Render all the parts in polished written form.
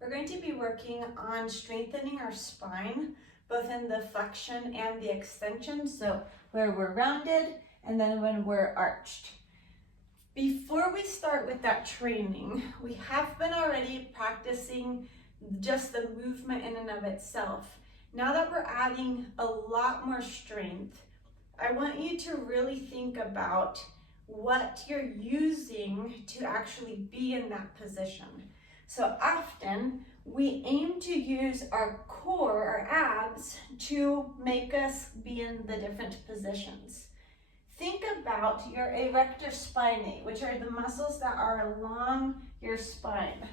We're going to be working on strengthening our spine, both in the flexion and the extension, so where we're rounded and then when we're arched. Before we start with that training, we have been already practicing just the movement in and of itself. Now that we're adding a lot more strength, I want you to really think about what you're using to actually be in that position. So often we aim to use our core, our abs, to make us be in the different positions. Think about your erector spinae, which are the muscles that are along your spine.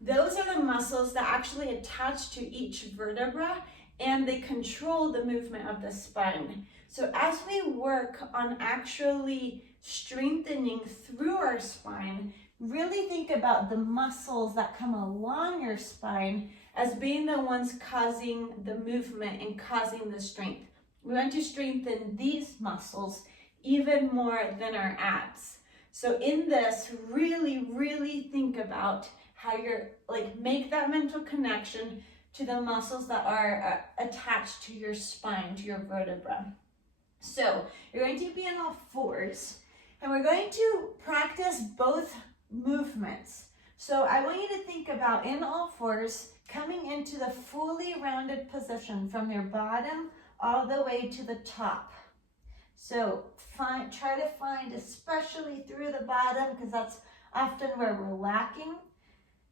Those are the muscles that actually attach to each vertebra and they control the movement of the spine. So as we work on actually strengthening through our spine, really think about the muscles that come along your spine as being the ones causing the movement and causing the strength. We want to strengthen these muscles even more than our abs. So in this, really think about how you're make that mental connection to the muscles that are attached to your spine, to your vertebra. So you're going to be on all fours and we're going to practice both movements. So I want you to think about in all fours coming into the fully rounded position from your bottom all the way to the top. So try to find, especially through the bottom, because that's often where we're lacking.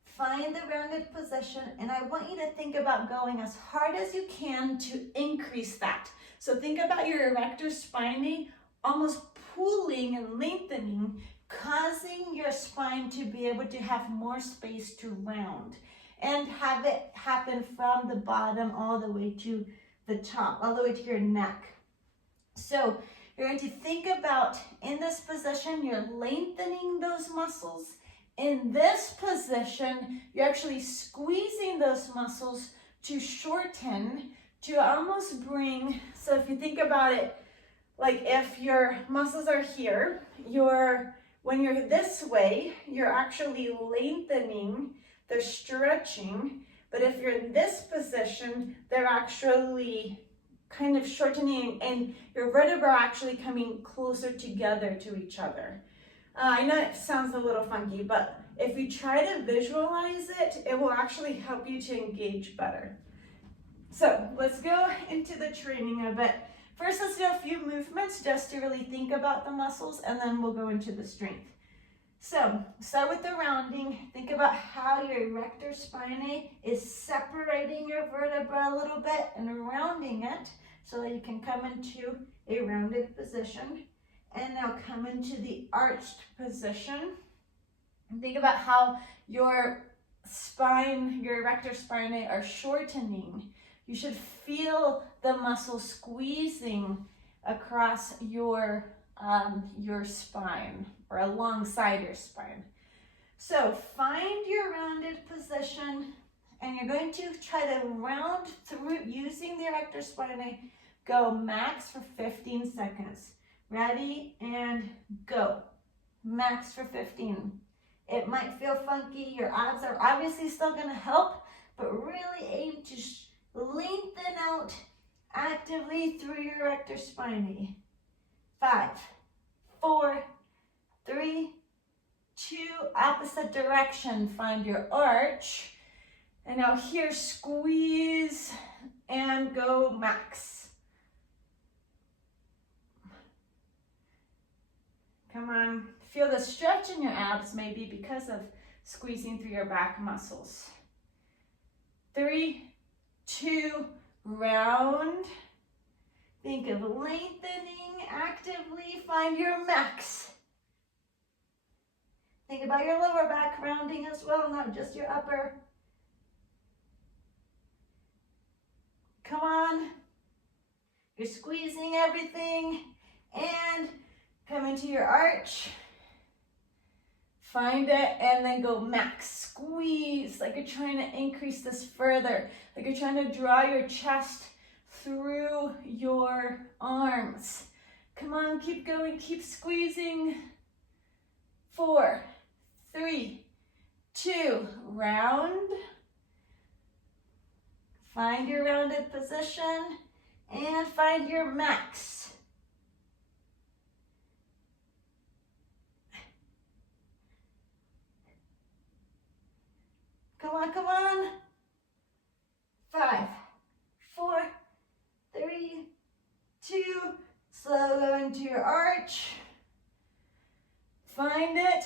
Find the rounded position, and I want you to think about going as hard as you can to increase that. So think about your erector spinae almost pulling and lengthening, causing your spine to be able to have more space to round and have it happen from the bottom all the way to the top, all the way to your neck. So you're going to think about in this position, you're lengthening those muscles. In this position, you're actually squeezing those muscles to shorten, to almost bring, so if you think about it, like if your muscles are here, when you're this way, you're actually lengthening, they're stretching, but if you're in this position, they're actually kind of shortening and your vertebrae are actually coming closer together to each other. I know it sounds a little funky, but if you try to visualize it, it will actually help you to engage better. So let's go into the training a bit. First, let's do a few movements just to really think about the muscles, and then we'll go into the strength. So start with the rounding. Think about how your erector spinae is separating your vertebra a little bit and rounding it so that you can come into a rounded position. And now come into the arched position. And think about how your spine, your erector spinae are shortening. You should feel the muscle squeezing across your spine or alongside your spine. So find your rounded position and you're going to try to round through using the erector spinae. Go max for 15 seconds. Ready and go. Max for 15. It might feel funky. Your abs are obviously still going to help, but really aim to lengthen out actively through your erector spinae. 5, 4, 3, 2, opposite direction. Find your arch. And now here, squeeze and go max. Come on, feel the stretch in your abs, maybe because of squeezing through your back muscles. 3, 2, round. Think of lengthening actively, find your max. Think about your lower back rounding as well, not just your upper. Come on. You're squeezing everything and come into your arch. Find it and then go max. Squeeze like you're trying to increase this further, like you're trying to draw your chest through your arms. Come on, keep going, keep squeezing. 4, 3, 2, round. Find your rounded position and find your max. Come on, come on. 5, 4, 3, 2, slow go into your arch. Find it,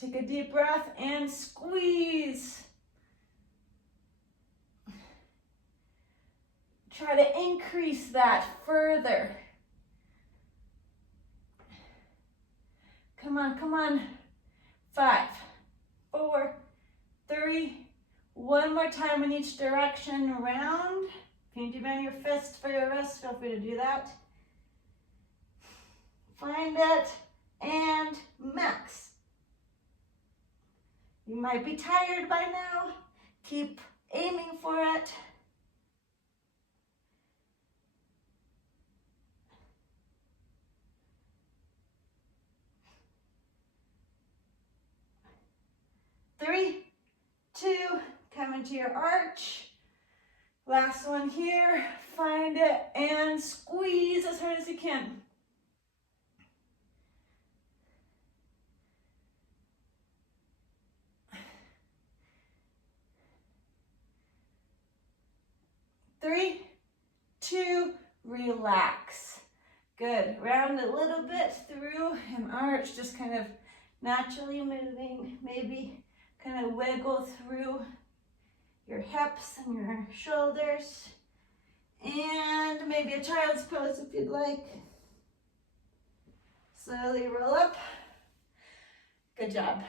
take a deep breath and squeeze. Try to increase that further. Come on, come on. 5, 4, 3, one more time in each direction, round. If you need to bend your fist for your wrist, feel free to do that. Find it and max. You might be tired by now. Keep aiming for it. Three, 2, come into your arch. Last one here, find it and squeeze as hard as you can. Three, 2, relax. Good, round a little bit through an arch, just kind of naturally moving, maybe kind of wiggle through your hips and your shoulders. And maybe a child's pose if you'd like. Slowly roll up. Good job.